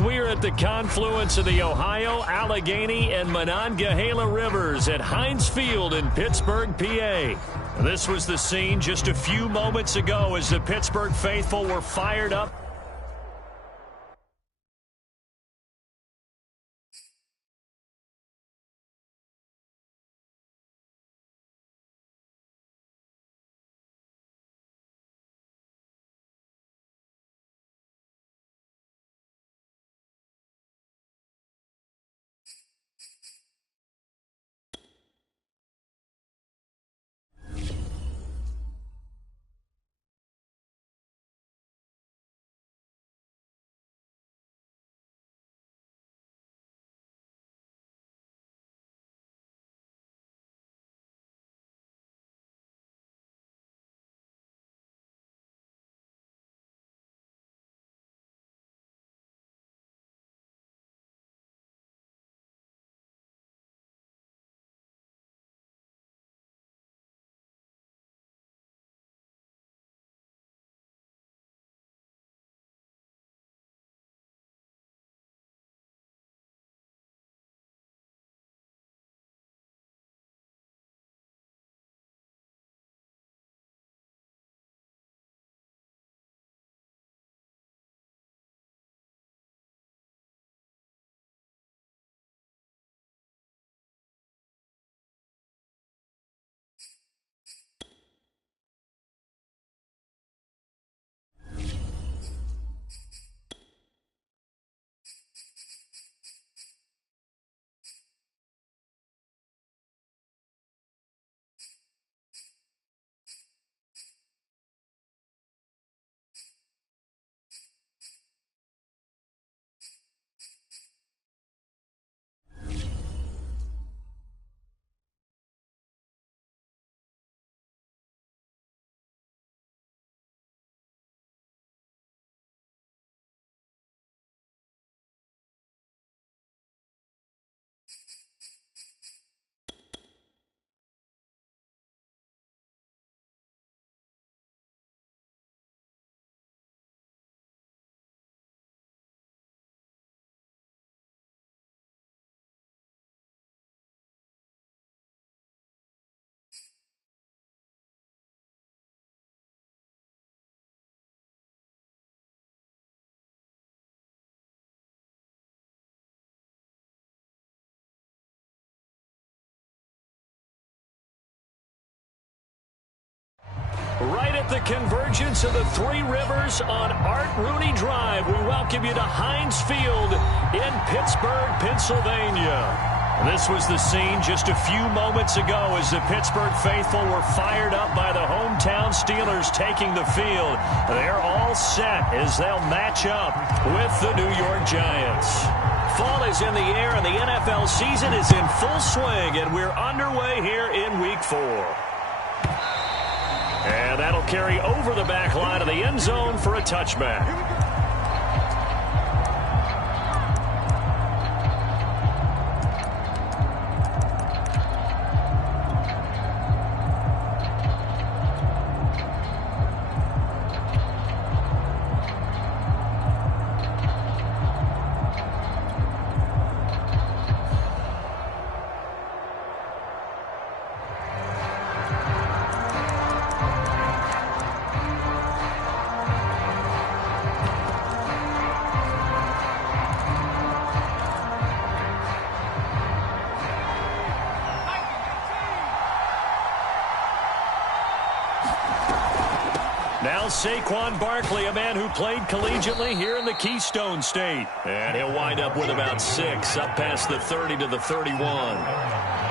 We're at the confluence of the Ohio, Allegheny, and Monongahela Rivers at Heinz Field in Pittsburgh, PA. This was the scene just a few moments ago as the Pittsburgh faithful were fired up. Right at the convergence of the Three Rivers on Art Rooney Drive, we welcome you to Heinz Field in Pittsburgh, Pennsylvania. This was the scene just a few moments ago as the Pittsburgh faithful were fired up by the hometown Steelers taking the field. They're all set as they'll match up with the New York Giants. Fall is in the air and the NFL season is in full swing, and we're underway here in Week 4. And that'll carry over the back line of the end zone for a touchback. Now Saquon Barkley, a man who played collegiately here in the Keystone State. And he'll wind up with about 6 up past the 30 to the 31.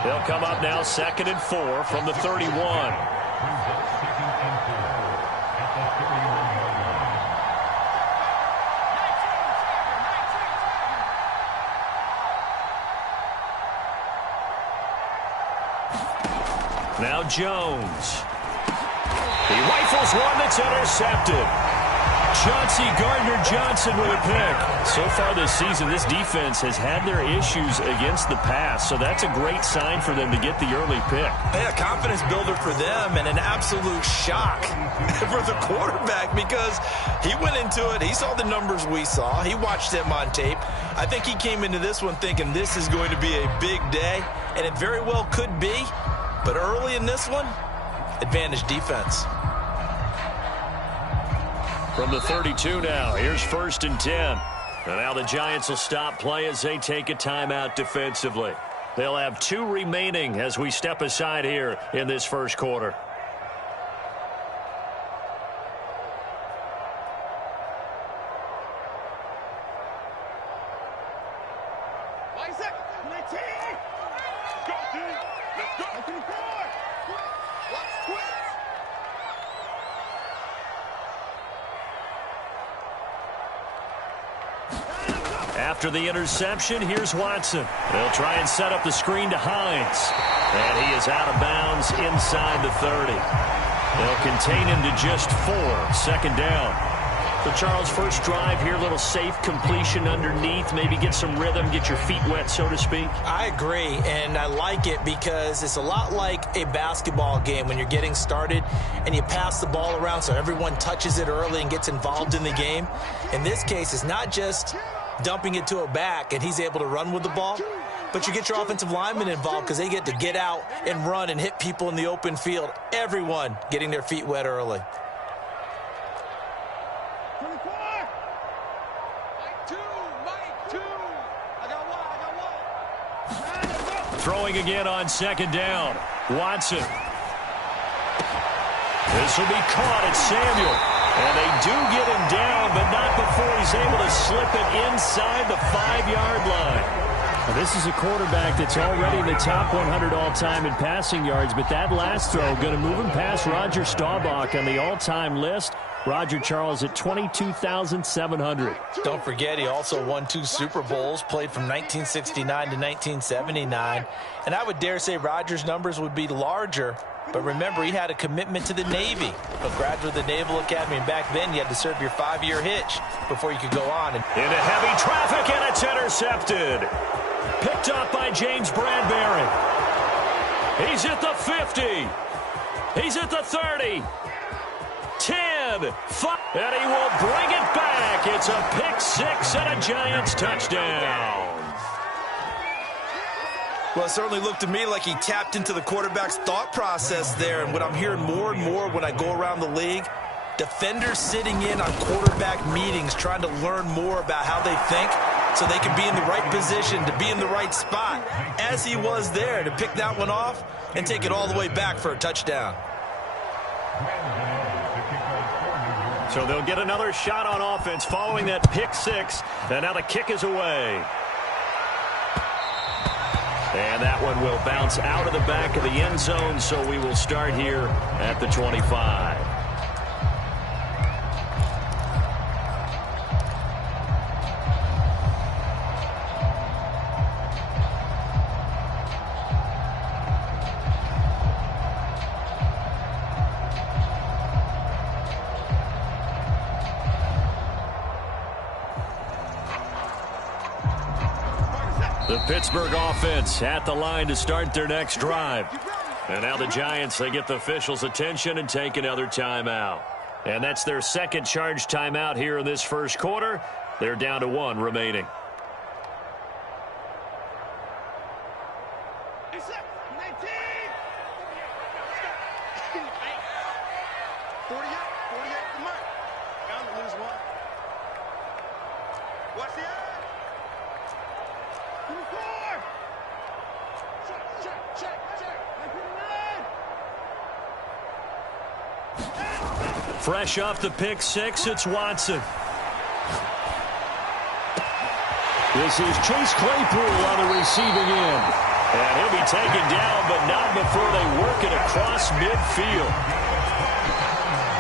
They'll come up now 2nd and 4 from the 31. Now Jones. He rifles one that's intercepted. Chauncey Gardner-Johnson with a pick. So far this season, this defense has had their issues against the pass, so that's a great sign for them to get the early pick. Yeah, confidence builder for them and an absolute shock for the quarterback because he went into it. He saw the numbers we saw. He watched them on tape. I think he came into this one thinking this is going to be a big day, and it very well could be. But early in this one, advantage defense. From the 32 now, here's 1st and 10. And now the Giants will stop play as they take a timeout defensively. They'll have 2 remaining as we step aside here in this first quarter. After the interception, here's Watson. They'll try and set up the screen to Hines. And he is out of bounds inside the 30. They'll contain him to just 4. 2nd down. So, Charles, first drive here, a little safe completion underneath. Maybe get some rhythm, get your feet wet, so to speak. I agree, and I like it because it's a lot like a basketball game when you're getting started and you pass the ball around so everyone touches it early and gets involved in the game. In this case, it's not just dumping it to a back and he's able to run with the ball, but you get your offensive linemen involved because they get to get out and run and hit people in the open field. Everyone getting their feet wet early. Throwing again on 2nd down. Watson. This will be caught at Samuel. And they do get him down, but not before he's able to slip it inside the 5-yard line. Now, this is a quarterback that's already in the top 100 all-time in passing yards, but that last throw going to move him past Roger Staubach on the all-time list. Roger Charles at 22,700. Don't forget, he also won 2 Super Bowls, played from 1969 to 1979. And I would dare say Roger's numbers would be larger. But remember, he had a commitment to the Navy, a graduate of the Naval Academy. And back then, you had to serve your 5-year hitch before you could go on. Into heavy traffic, and it's intercepted. Picked up by James Bradbury. He's at the 50. He's at the 30. 10, 5, and he will bring it back. It's a pick 6 and a Giants touchdown. Well, it certainly looked to me like he tapped into the quarterback's thought process there. And what I'm hearing more and more when I go around the league, defenders sitting in on quarterback meetings trying to learn more about how they think so they can be in the right position, to be in the right spot, as he was there to pick that one off and take it all the way back for a touchdown. So they'll get another shot on offense following that pick 6. And now the kick is away. And that one will bounce out of the back of the end zone, so we will start here at the 25. The Pittsburgh offense at the line to start their next drive. And now the Giants, they get the officials' attention and take another timeout. And that's their second charge timeout here in this first quarter. They're down to 1 remaining. Fresh off the pick 6, it's Watson. This is Chase Claypool on the receiving end. And he'll be taken down, but not before they work it across midfield.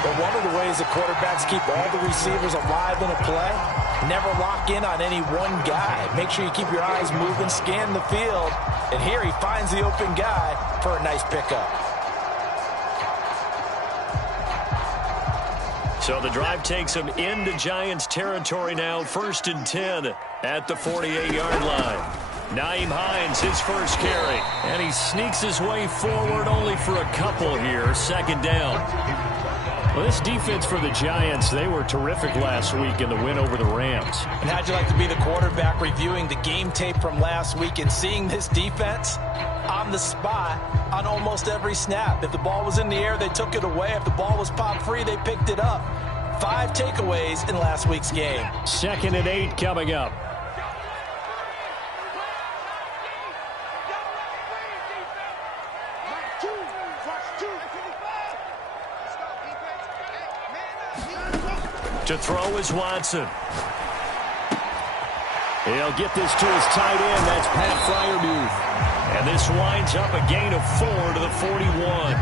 But one of the ways the quarterbacks keep all the receivers alive in a play, never lock in on any one guy. Make sure you keep your eyes moving, scan the field. And here he finds the open guy for a nice pickup. So the drive takes them into Giants territory now, 1st and 10 at the 48-yard line. Nyheim Hines, his first carry. And he sneaks his way forward only for a couple here. 2nd down. Well, this defense for the Giants, they were terrific last week in the win over the Rams. And how'd you like to be the quarterback reviewing the game tape from last week and seeing this defense on the spot on almost every snap? If the ball was in the air, they took it away. If the ball was pop free, they picked it up. 5 takeaways in last week's game. 2nd and 8 coming up. To throw is Watson. He'll get this to his tight end. That's Pat Freiermuth. And this winds up a gain of 4 to the 41.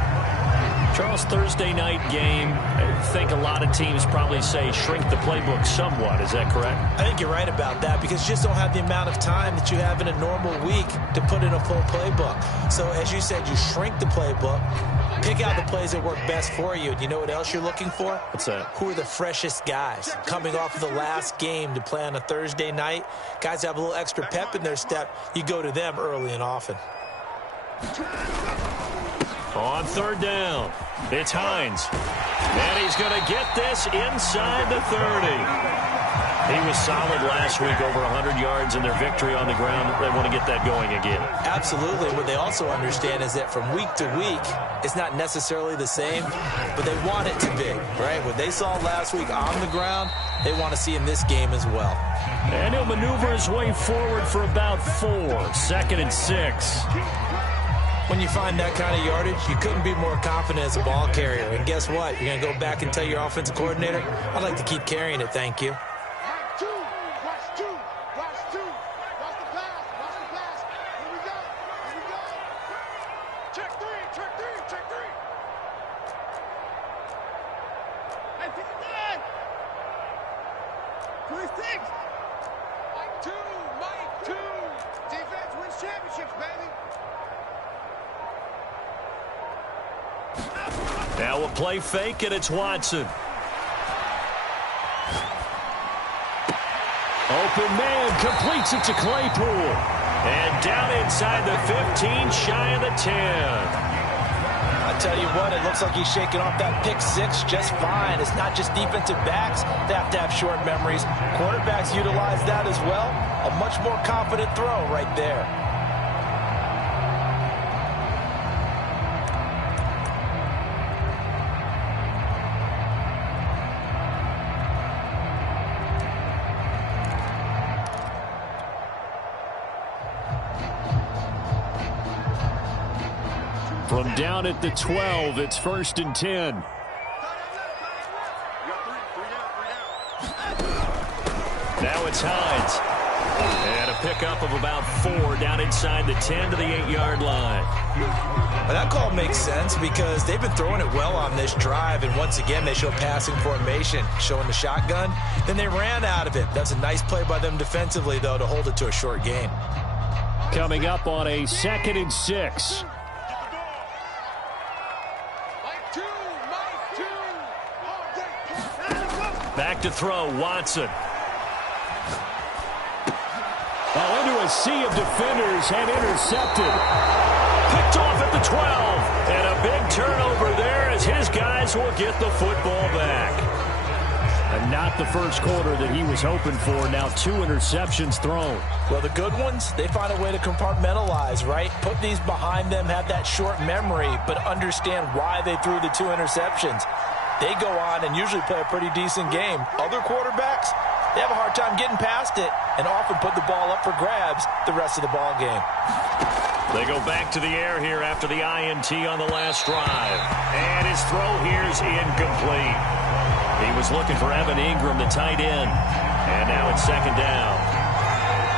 Charles, Thursday night game, I think a lot of teams probably say shrink the playbook somewhat. Is that correct? I think you're right about that because you just don't have the amount of time that you have in a normal week to put in a full playbook. So as you said, you shrink the playbook, pick out the plays that work best for you. And you know what else you're looking for? What's that? Who are the freshest guys coming off of the last game to play on a Thursday night? Guys have a little extra pep in their step. You go to them early and often. On 3rd down, it's Hines. And he's going to get this inside the 30. He was solid last week, over 100 yards in their victory on the ground. They want to get that going again. Absolutely. What they also understand is that from week to week, it's not necessarily the same, but they want it to be, right? What they saw last week on the ground, they want to see in this game as well. And he'll maneuver his way forward for about 4. 2nd and 6. When you find that kind of yardage, you couldn't be more confident as a ball carrier. And guess what? You're going to go back and tell your offensive coordinator, I'd like to keep carrying it, thank you. Now we'll play fake, and it's Watson. Open man, completes it to Claypool. And down inside the 15, shy of the 10. I tell you what, it looks like he's shaking off that pick 6 just fine. It's not just defensive backs that have to have short memories. Quarterbacks utilize that as well. A much more confident throw right there. From down at the 12, it's 1st and 10. Now it's Hines. And a pickup of about 4 down inside the 10 to the 8-yard line. Well, that call makes sense because they've been throwing it well on this drive, and once again they show passing formation, showing the shotgun. Then they ran out of it. That's a nice play by them defensively, though, to hold it to a short gain. Coming up on a 2nd and 6. Back to throw, Watson. Oh, into a sea of defenders and intercepted. Picked off at the 12. And a big turnover there as his guys will get the football back. And not the first quarter that he was hoping for. Now 2 interceptions thrown. Well, the good ones, they find a way to compartmentalize, right? Put these behind them, have that short memory, but understand why they threw the 2 interceptions. They go on and usually play a pretty decent game. Other quarterbacks, they have a hard time getting past it and often put the ball up for grabs the rest of the ball game. They go back to the air here after the INT on the last drive. And his throw here is incomplete. He was looking for Evan Ingram, the tight end. And now it's 2nd down.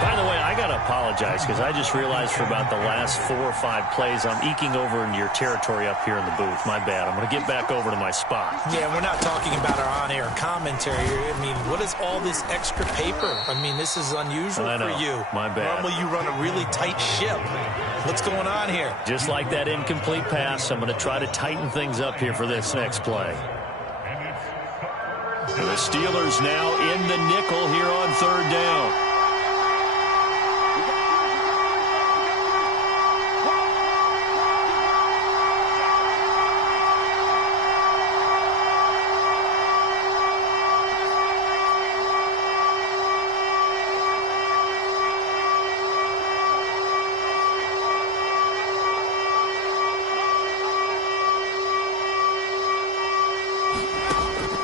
By the way, I got to apologize because I just realized for about the last 4 or 5 plays, I'm eking over into your territory up here in the booth. My bad. I'm going to get back over to my spot. Yeah, we're not talking about our on-air commentary. I mean, what is all this extra paper? I mean, this is unusual for you. My bad. Normally you run a really tight ship. What's going on here? Just like that incomplete pass, I'm going to try to tighten things up here for this next play. And the Steelers now in the nickel here on third down.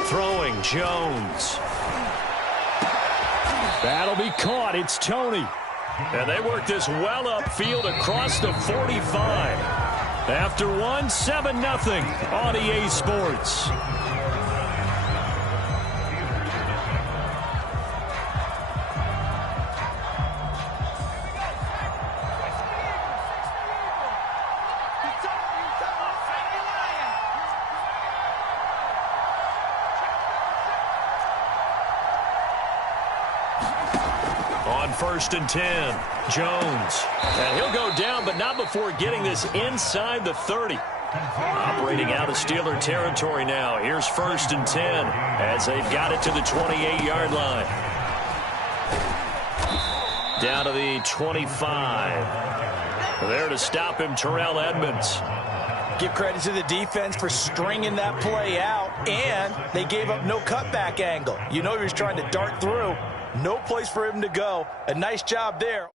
Throwing, Jones. That'll be caught. It's Tony. And they work this well upfield across the 45. After one, 7-0 on EA Sports. On 1st and 10, Jones. And he'll go down, but not before getting this inside the 30. Operating out of Steeler territory now. Here's 1st and 10 as they've got it to the 28-yard line. Down to the 25. There to stop him, Terrell Edmonds. Give credit to the defense for stringing that play out, and they gave up no cutback angle. You know he was trying to dart through. No place for him to go. A nice job there.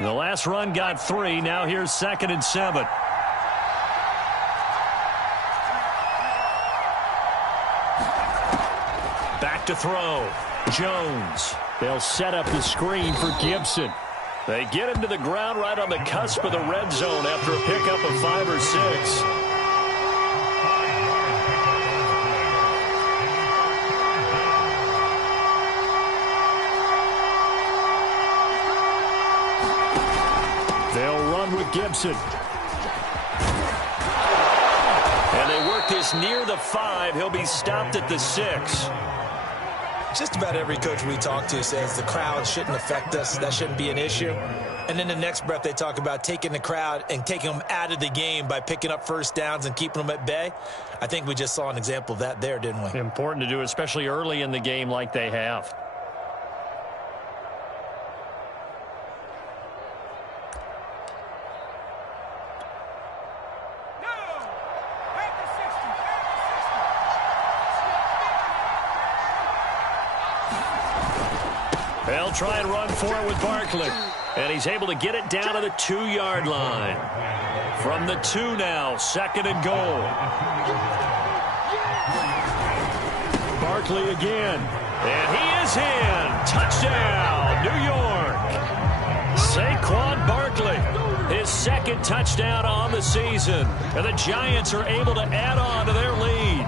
The last run got 3. Now here's 2nd and 7. Back to throw. Jones. They'll set up the screen for Gibson. They get him to the ground right on the cusp of the red zone after a pickup of 5 or 6. They'll run with Gibson. And they work this near the 5. He'll be stopped at the 6. Just about every coach we talk to says the crowd shouldn't affect us. That shouldn't be an issue. And in the next breath, they talk about taking the crowd and taking them out of the game by picking up first downs and keeping them at bay. I think we just saw an example of that there, didn't we? Important to do, especially early in the game like they have. They'll try and run for it with Barkley. And he's able to get it down to the 2-yard line. From the 2 now, 2nd and goal. Barkley again. And he is in. Touchdown, New York. Saquon Barkley, his 2nd touchdown on the season. And the Giants are able to add on to their lead.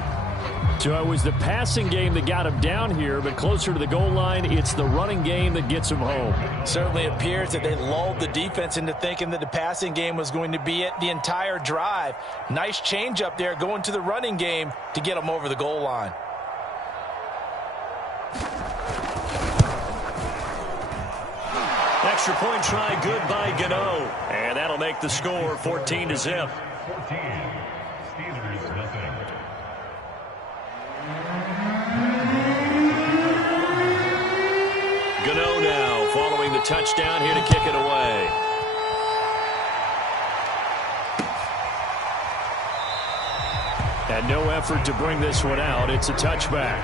So it was the passing game that got him down here, but closer to the goal line, it's the running game that gets him home. Certainly appears that they lulled the defense into thinking that the passing game was going to be it the entire drive. Nice change up there going to the running game to get them over the goal line. Extra point try good by Gano. And that'll make the score 14-0. Gano now following the touchdown here to kick it away. And no effort to bring this one out. It's a touchback.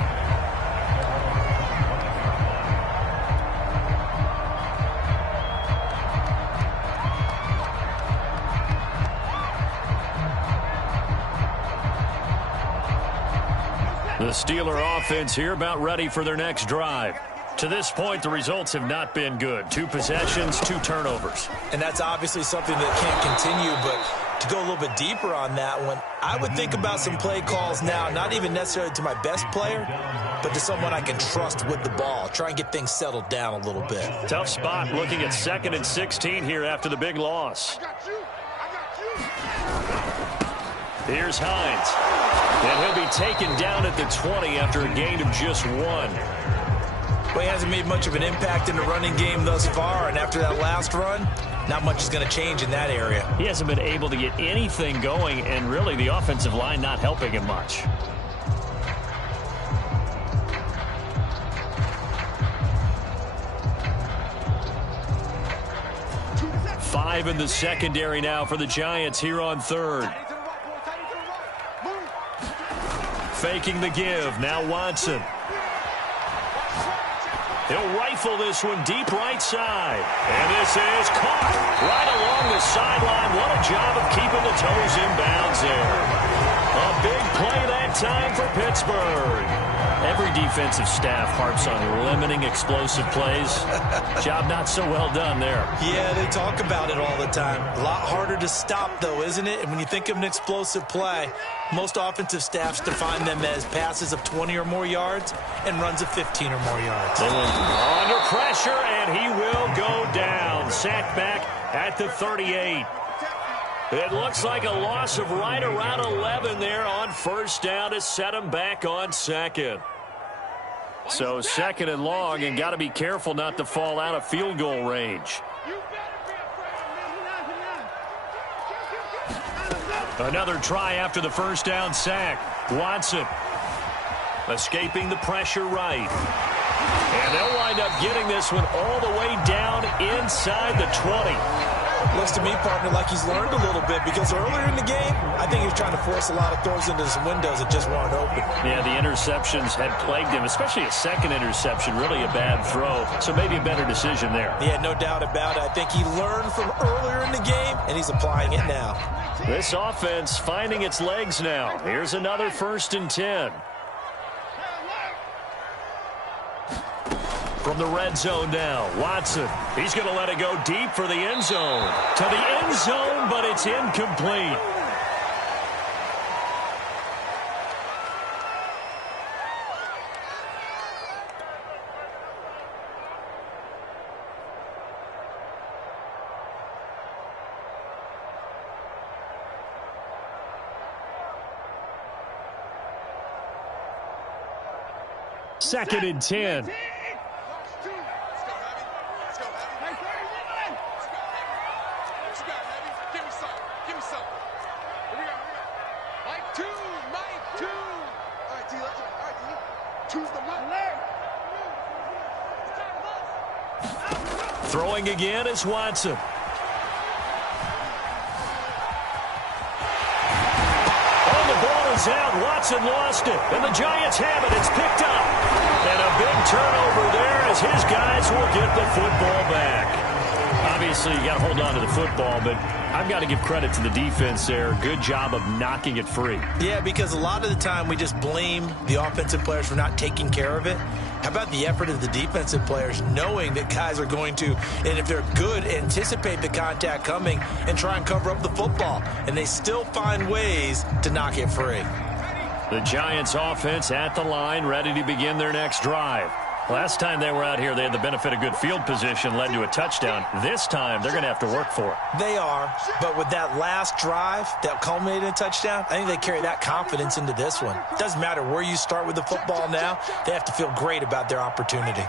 The Steeler offense here about ready for their next drive. To this point, the results have not been good. 2 possessions, 2 turnovers. And that's obviously something that can't continue, but to go a little bit deeper on that one, I would think about some play calls now, not even necessarily to my best player, but to someone I can trust with the ball. Try and get things settled down a little bit. Tough spot looking at 2nd and 16 here after the big loss. Here's Hines. And he'll be taken down at the 20 after a gain of just 1. Well, he hasn't made much of an impact in the running game thus far, and after that last run, not much is going to change in that area. He hasn't been able to get anything going, and really the offensive line not helping him much. Five in the secondary now for the Giants here on third. Faking the give. Now Watson. He'll rifle this one deep right side. And this is caught right along the sideline. What a job of keeping the toes in bounds there. A big play that time for Pittsburgh. Every defensive staff harps on limiting explosive plays. Job not so well done there. Yeah, they talk about it all the time. A lot harder to stop, though, isn't it? And when you think of an explosive play, most offensive staffs define them as passes of 20 or more yards and runs of 15 or more yards. Under pressure, and he will go down. Sacked back at the 38. It looks like a loss of right around 11 there on first down to set him back on second. So second and long, and got to be careful not to fall out of field goal range. Another try after the first down sack. Watson escaping the pressure right. And they'll wind up getting this one all the way down inside the 20. Looks to me, partner, like he's learned a little bit, because earlier in the game, I think he was trying to force a lot of throws into some windows that just weren't open. Yeah, the interceptions had plagued him, especially a second interception, really a bad throw. So maybe a better decision there. Yeah, no doubt about it. I think he learned from earlier in the game, and he's applying it now. This offense finding its legs now. Here's another 1st and 10. From the red zone now, Watson. He's going to let it go deep for the end zone. To the end zone, but it's incomplete. Second and 10. Throwing again is Watson. Oh, the ball is out. Watson lost it. And the Giants have it. It's picked up. And a big turnover there as his guys will get the football back. Obviously, you got to hold on to the football, but I've got to give credit to the defense there. Good job of knocking it free. Yeah, because a lot of the time we just blame the offensive players for not taking care of it. How about the effort of the defensive players knowing that guys are going to, and if they're good, anticipate the contact coming and try and cover up the football. And they still find ways to knock it free. The Giants offense at the line, ready to begin their next drive. Last time they were out here, they had the benefit of good field position, led to a touchdown. This time, they're going to have to work for it. They are, but with that last drive that culminated in a touchdown, I think they carry that confidence into this one. It doesn't matter where you start with the football now. They have to feel great about their opportunity.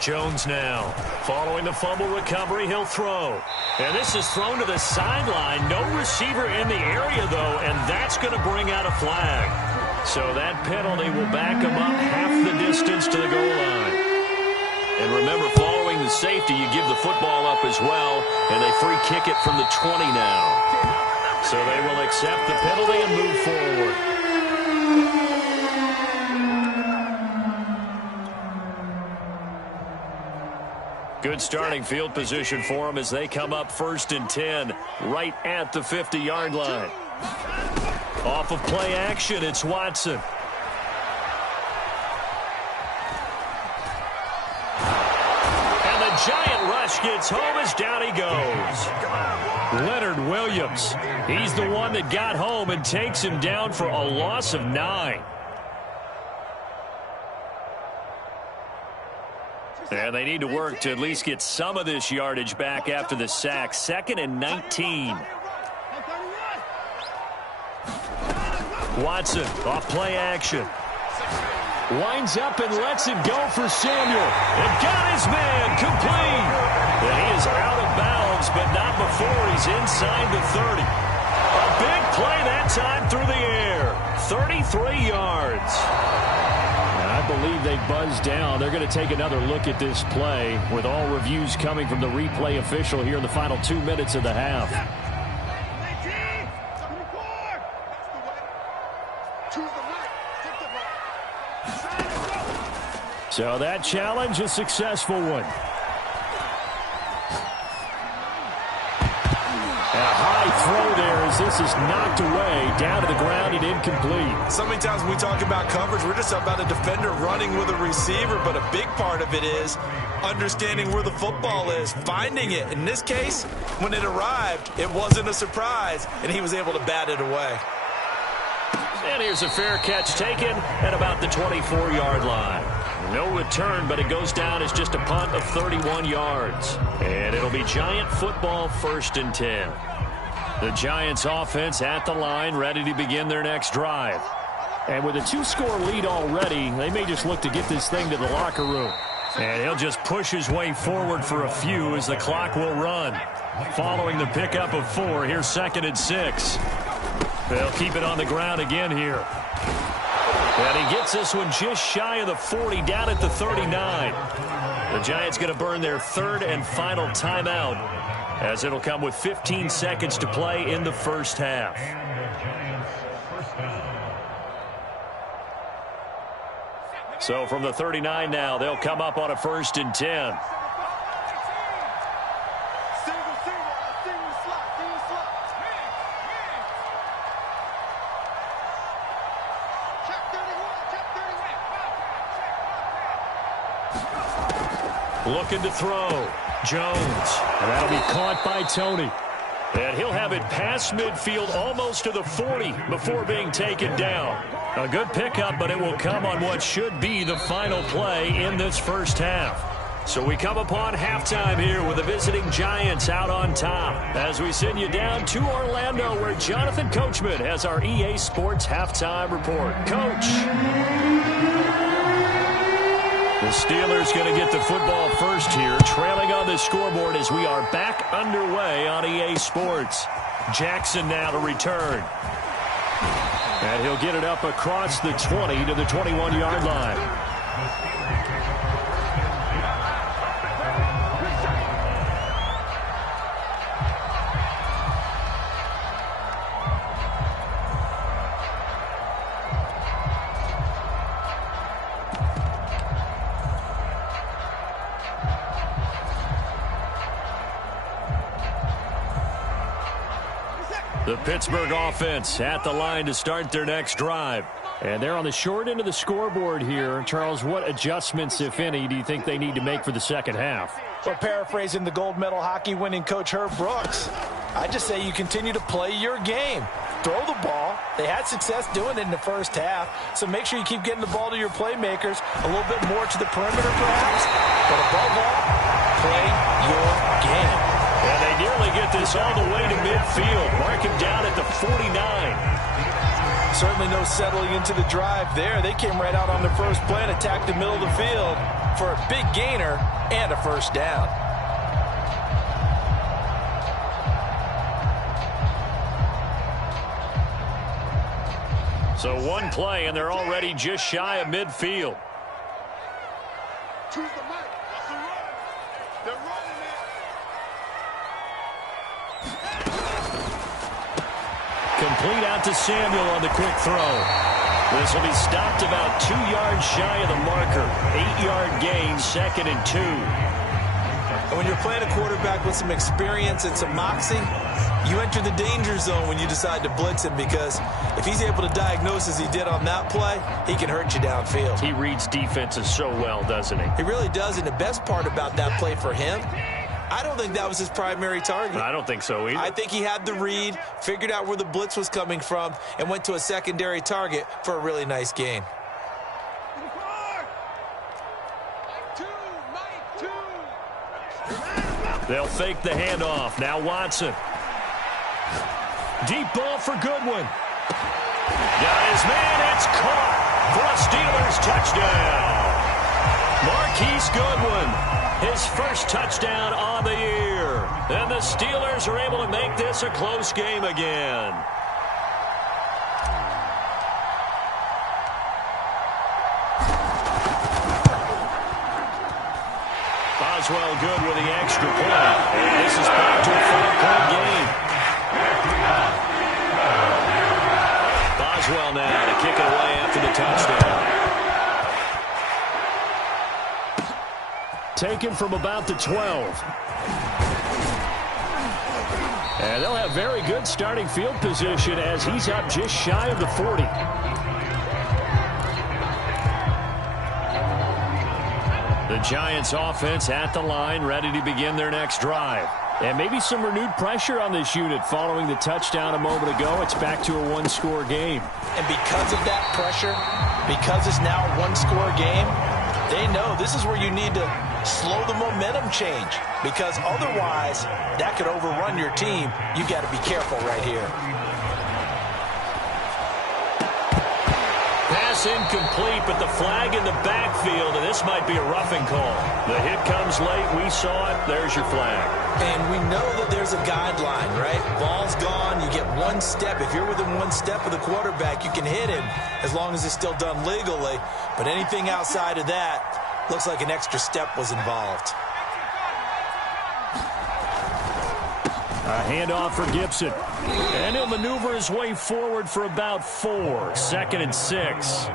Jones now. Following the fumble recovery, he'll throw. And this is thrown to the sideline. No receiver in the area, though, and that's going to bring out a flag. So that penalty will back him up half the distance to the goal line. And remember, following the safety, you give the football up as well, and they free kick it from the 20 now. So they will accept the penalty and move forward. Good starting field position for them as they come up 1st and 10 right at the 50-yard line. Off of play action, it's Watson. And the giant rush gets home as down he goes. Leonard Williams, he's the one that got home and takes him down for a loss of 9. And they need to work to at least get some of this yardage back after the sack. 2nd and 19. Watson off play action. Winds up and lets it go for Samuel. And got his man complete. And he is out of bounds, but not before he's inside the 30. A big play that time through the air. 33 yards. And I believe they buzzed down. They're going to take another look at this play with all reviews coming from the replay official here in the final 2 minutes of the half. So that challenge, a successful one. A high throw there as this is knocked away, down to the ground and incomplete. So many times when we talk about coverage, we're just about a defender running with a receiver, but a big part of it is understanding where the football is, finding it. In this case, when it arrived, it wasn't a surprise, and he was able to bat it away. And here's a fair catch taken at about the 24-yard line. No return, but it goes down as just a punt of 31 yards. And it'll be Giant football, 1st and 10. The Giants offense at the line, ready to begin their next drive. And with a 2-score lead already, they may just look to get this thing to the locker room. And he'll just push his way forward for a few as the clock will run. Following the pickup of 4, here's 2nd and 6. They'll keep it on the ground again here. And he gets this one just shy of the 40, down at the 39. The Giants going to burn their 3rd and final timeout, as it'll come with 15 seconds to play in the first half. So from the 39 now, they'll come up on a 1st and 10. Looking to throw. Jones. And that'll be caught by Tony. And he'll have it past midfield almost to the 40 before being taken down. A good pickup, but it will come on what should be the final play in this first half. So we come upon halftime here with the visiting Giants out on top as we send you down to Orlando, where Jonathan Coachman has our EA Sports halftime report. Coach. The Steelers going to get the football first here, trailing on the scoreboard as we are back underway on EA Sports. Jackson now to return. And he'll get it up across the 20 to the 21-yard line. The Pittsburgh offense at the line to start their next drive. And they're on the short end of the scoreboard here. Charles, what adjustments, if any, do you think they need to make for the second half? Well, paraphrasing the gold medal hockey winning coach Herb Brooks, I just say you continue to play your game. Throw the ball. They had success doing it in the first half, so make sure you keep getting the ball to your playmakers, a little bit more to the perimeter perhaps, but above all, play your game. And they nearly get this all the way to midfield. Mark him down at the 49. Certainly no settling into the drive there. They came right out on the first play and attacked the middle of the field for a big gainer and a first down. So one play, and they're already just shy of midfield. Choose the mic. That's the run. They're running it. Complete out to Samuel on the quick throw. This will be stopped about 2 yards shy of the marker. 8-yard gain, 2nd and 2. And when you're playing a quarterback with some experience and some moxie, you enter the danger zone when you decide to blitz him, because if he's able to diagnose as he did on that play, he can hurt you downfield. He reads defenses so well, doesn't he? He really does, and the best part about that play for him, I don't think that was his primary target. I don't think so either. I think he had the read, figured out where the blitz was coming from, and went to a secondary target for a really nice gain. They'll fake the handoff. Now Watson. Deep ball for Goodwin. Got his man. It's caught for a Steelers touchdown. Marquise Goodwin, his first touchdown on the year. And the Steelers are able to make this a close game again. Boswell good with the extra point. And this is back to a 5-point game. Boswell now to kick it away after the touchdown. Taken from about the 12. And they'll have very good starting field position as he's up just shy of the 40. The Giants offense at the line, ready to begin their next drive. And maybe some renewed pressure on this unit following the touchdown a moment ago. It's back to a one-score game. And because of that pressure, because it's now a one-score game, they know this is where you need to slow the momentum change, because otherwise that could overrun your team. You've got to be careful right here. Pass incomplete, but the flag in the backfield, and this might be a roughing call. The hit comes late. We saw it. There's your flag. And we know that there's a guideline, right? Ball's gone. You get one step. If you're within one step of the quarterback, you can hit him as long as it's still done legally. But anything outside of that, looks like an extra step was involved. A handoff for Gibson. And he'll maneuver his way forward for about 4. 2nd and 6.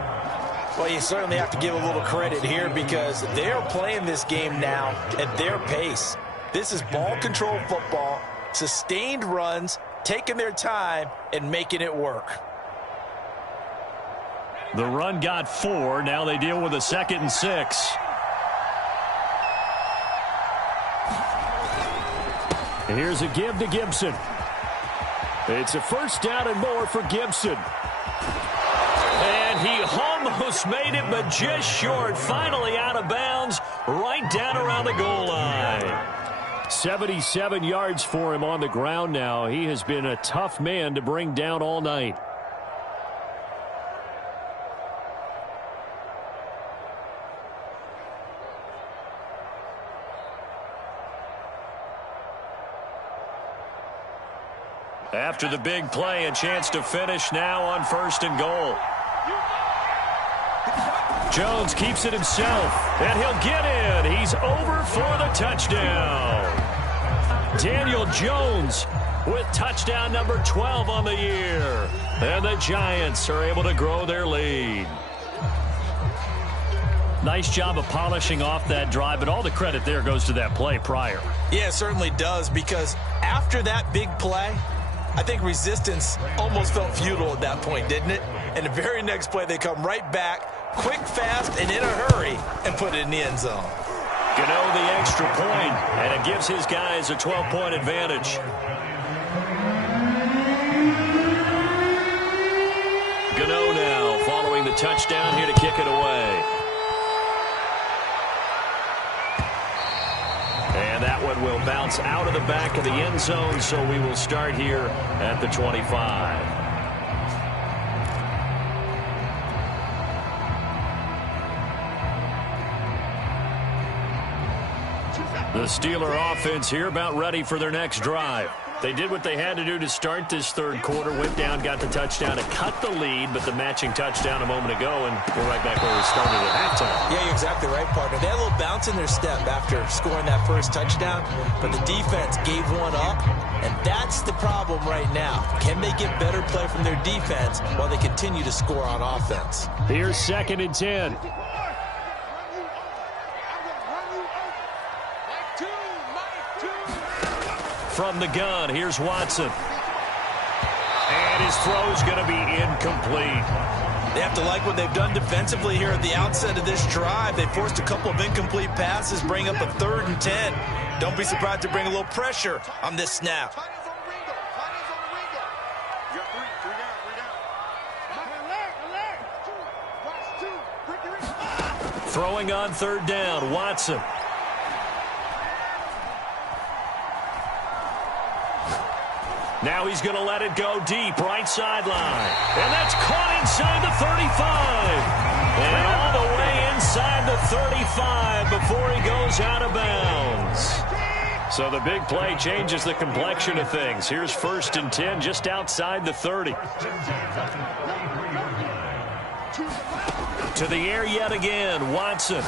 Well, you certainly have to give a little credit here because they're playing this game now at their pace. This is ball control football, sustained runs, taking their time, and making it work. The run got 4. Now they deal with a 2nd and 6. And here's a give to Gibson. It's a first down and more for Gibson. And he almost made it, but just short. Finally out of bounds, right down around the goal line. 77 yards for him on the ground now. He has been a tough man to bring down all night. After the big play, a chance to finish now on 1st and goal. Jones keeps it himself, and he'll get in. He's over for the touchdown. Daniel Jones with touchdown number 12 on the year. And the Giants are able to grow their lead. Nice job of polishing off that drive, but all the credit there goes to that play prior. Yeah, it certainly does, because after that big play, I think resistance almost felt futile at that point, didn't it? And the very next play, they come right back, quick, fast, and in a hurry, and put it in the end zone. Gano the extra point, and it gives his guys a 12-point advantage. Gano now following the touchdown here to kick it away. And that one will bounce out of the back of the end zone, so we will start here at the 25. The Steeler offense here about ready for their next drive. They did what they had to do to start this third quarter, went down, got the touchdown to cut the lead, but the matching touchdown a moment ago, and we're right back where we started at halftime. Yeah, you're exactly right, partner. They had a little bounce in their step after scoring that first touchdown, but the defense gave one up, and that's the problem right now. Can they get better play from their defense while they continue to score on offense? Here's 2nd and 10. From the gun, here's Watson. And his throw's going to be incomplete. They have to like what they've done defensively here at the outset of this drive. They forced a couple of incomplete passes, bring up a 3rd and 10. Don't be surprised to bring a little pressure on this snap. Throwing on 3rd down, Watson. Now he's going to let it go deep, right sideline. And that's caught inside the 35. And all the way inside the 35 before he goes out of bounds. So the big play changes the complexion of things. Here's 1st and 10 just outside the 30. To the air yet again, Watson.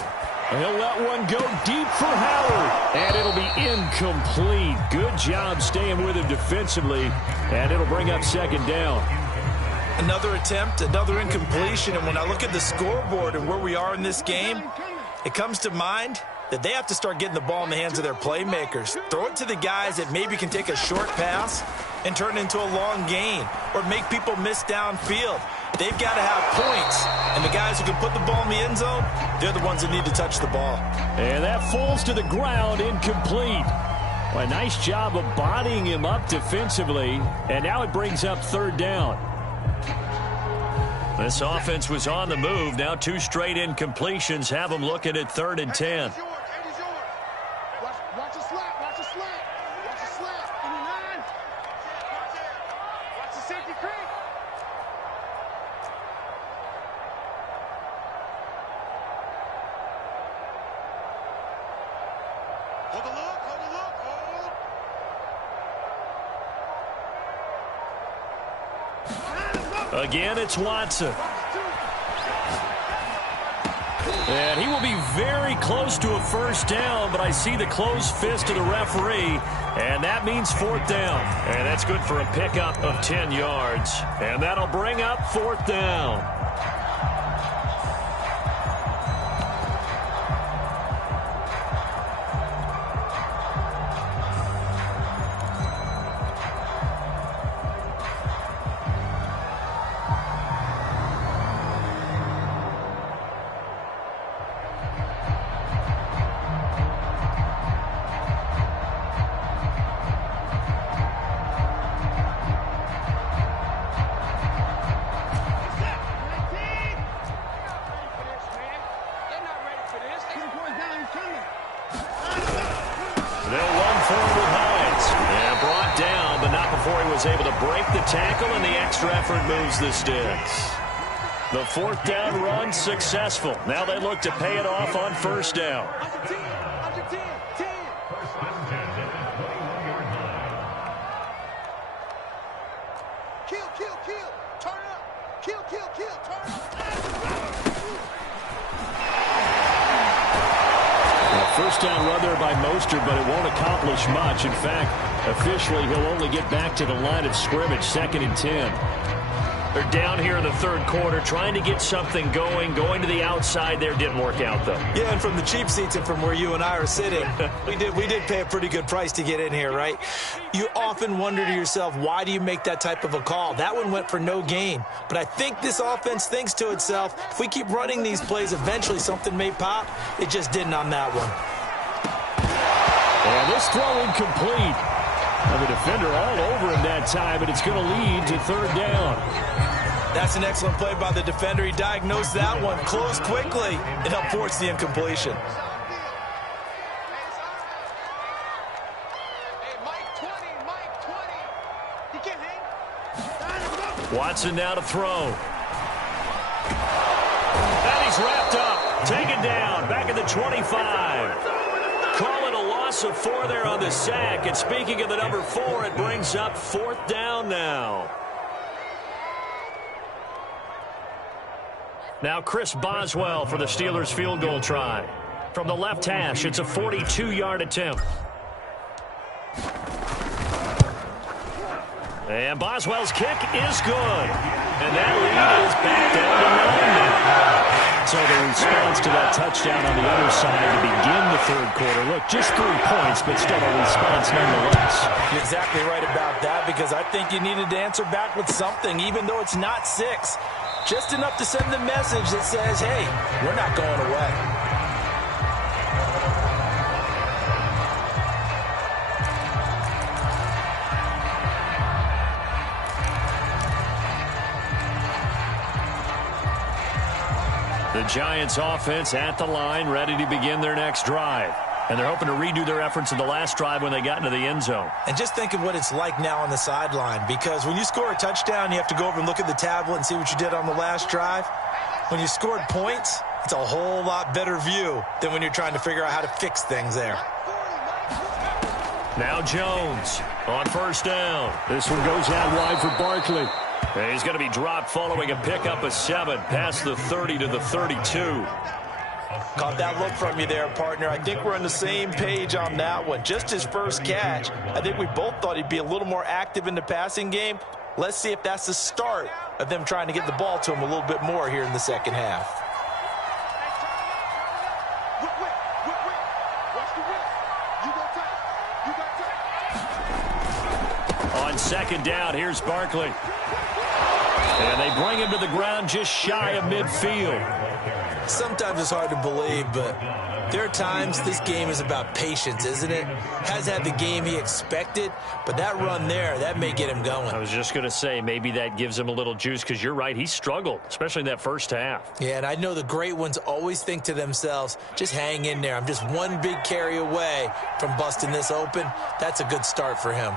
He'll let one go deep for Howard. And it'll be incomplete. Good job staying with him defensively. And it'll bring up 2nd down. Another attempt, another incompletion. And when I look at the scoreboard and where we are in this game, it comes to mind that they have to start getting the ball in the hands of their playmakers. Throw it to the guys that maybe can take a short pass and turn it into a long gain or make people miss downfield. They've got to have points. And the guys who can put the ball in the end zone, they're the ones that need to touch the ball. And that falls to the ground, incomplete. Well, a nice job of bodying him up defensively. And now it brings up 3rd down. This offense was on the move. Now 2 straight incompletions have them looking at 3rd and 10. Watch the slap. Watch the slap. Watch the slap. In the 9. Watch the safety creep. Hold the look. Hold the look. Hold. Again, it's Watson. And he will be very close to a 1st down, but I see the closed fist of the referee, and that means 4th down. And that's good for a pickup of 10 yards. And that'll bring up 4th down. Able to break the tackle, and the extra effort moves the sticks. The 4th down run successful. Now they look to pay it off on 1st down. Kill. Turn up. Kill. Turn up. First down run there by Mostert, but it won't accomplish much. In fact, officially, he'll only get back to the line of scrimmage, 2nd and 10. They're down here in the 3rd quarter, trying to get something going to the outside there. Didn't work out, though. Yeah, and from the cheap seats and from where you and I are sitting, we did pay a pretty good price to get in here, right? You often wonder to yourself, why do you make that type of a call? That one went for no gain. But I think this offense thinks to itself, if we keep running these plays, eventually something may pop. It just didn't on that one. And this throw incomplete. And the defender all over him that time, and it's going to lead to 3rd down. That's an excellent play by the defender. He diagnosed that one, closed quickly, and helped force the incompletion. Hey, Mike 20. He can't hang. Watson now to throw. And he's wrapped up. Taken down. Back at the 25. Call it a loss of 4 there on the sack. And speaking of the number 4, it brings up 4th down now. Now Chris Boswell for the Steelers field goal try. From the left hash, it's a 42-yard attempt. And Boswell's kick is good. And that lead is back down to 9 now. So the response to that touchdown on the other side to begin the 3rd quarter. Look, just 3 points, but still a response nonetheless. You're exactly right about that, because I think you needed to answer back with something, even though it's not 6. Just enough to send the message that says, hey, we're not going away. The Giants offense at the line, ready to begin their next drive. And they're hoping to redo their efforts in the last drive when they got into the end zone. And just think of what it's like now on the sideline, because when you score a touchdown, you have to go over and look at the tablet and see what you did on the last drive. When you scored points, it's a whole lot better view than when you're trying to figure out how to fix things there. Now Jones on first down. This one goes out wide for Barkley. And he's going to be dropped following a pickup of 7 past the 30 to the 32. Caught that look from you there, partner. I think we're on the same page on that one. Just his first catch. I think we both thought he'd be a little more active in the passing game. Let's see if that's the start of them trying to get the ball to him a little bit more here in the second half. On second down, here's Barkley. And they bring him to the ground just shy of midfield. Sometimes it's hard to believe, but there are times this game is about patience, isn't it? Hasn't had the game he expected, but that run there, that may get him going. I was just going to say, maybe that gives him a little juice, because you're right, he struggled, especially in that first half. Yeah, and I know the great ones always think to themselves, just hang in there. I'm just one big carry away from busting this open. That's a good start for him.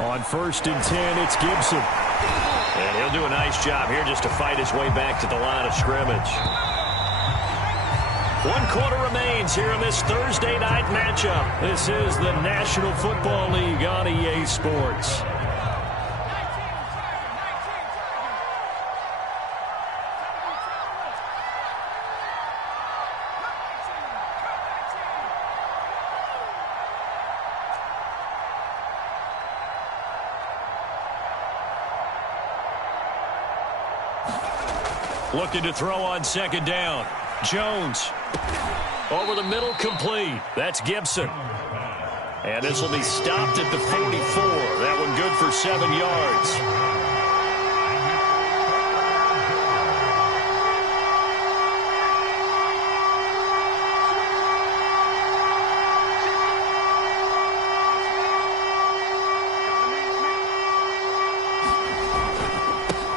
On first and 10, it's Gibson. And he'll do a nice job here just to fight his way back to the line of scrimmage. 1 quarter remains here in this Thursday night matchup. This is the National Football League on EA Sports. Looking to throw on second down. Jones. Over the middle, complete. That's Gibson. And this will be stopped at the 44. That one good for 7 yards.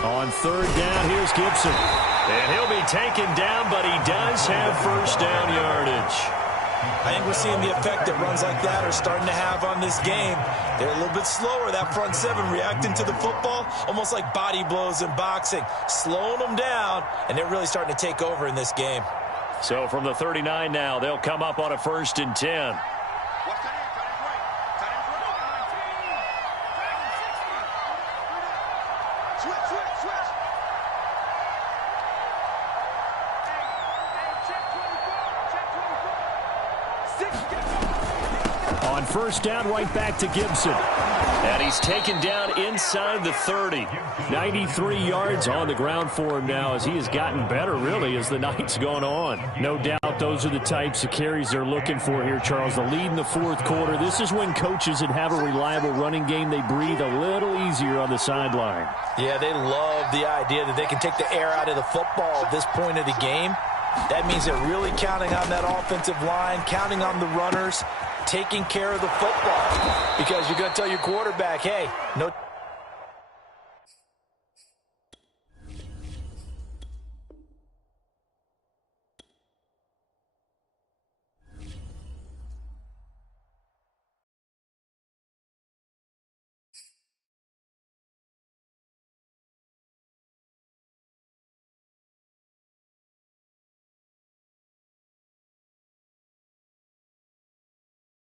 On third down, here's Gibson. And he'll be taken down, but he does have first down yardage. I think we're seeing the effect that runs like that are starting to have on this game. They're a little bit slower, that front seven, reacting to the football, almost like body blows in boxing, slowing them down, and they're really starting to take over in this game. So from the 39 now, they'll come up on a first and 10. On first down, right back to Gibson. And he's taken down inside the 30. 93 yards on the ground for him now, as he has gotten better, really, as the night's gone on. No doubt those are the types of carries they're looking for here, Charles. The lead in the fourth quarter. This is when coaches that have a reliable running game, they breathe a little easier on the sideline. Yeah, they love the idea that they can take the air out of the football at this point of the game. That means they're really counting on that offensive line, counting on the runners, taking care of the football, because you're going to tell your quarterback, hey, no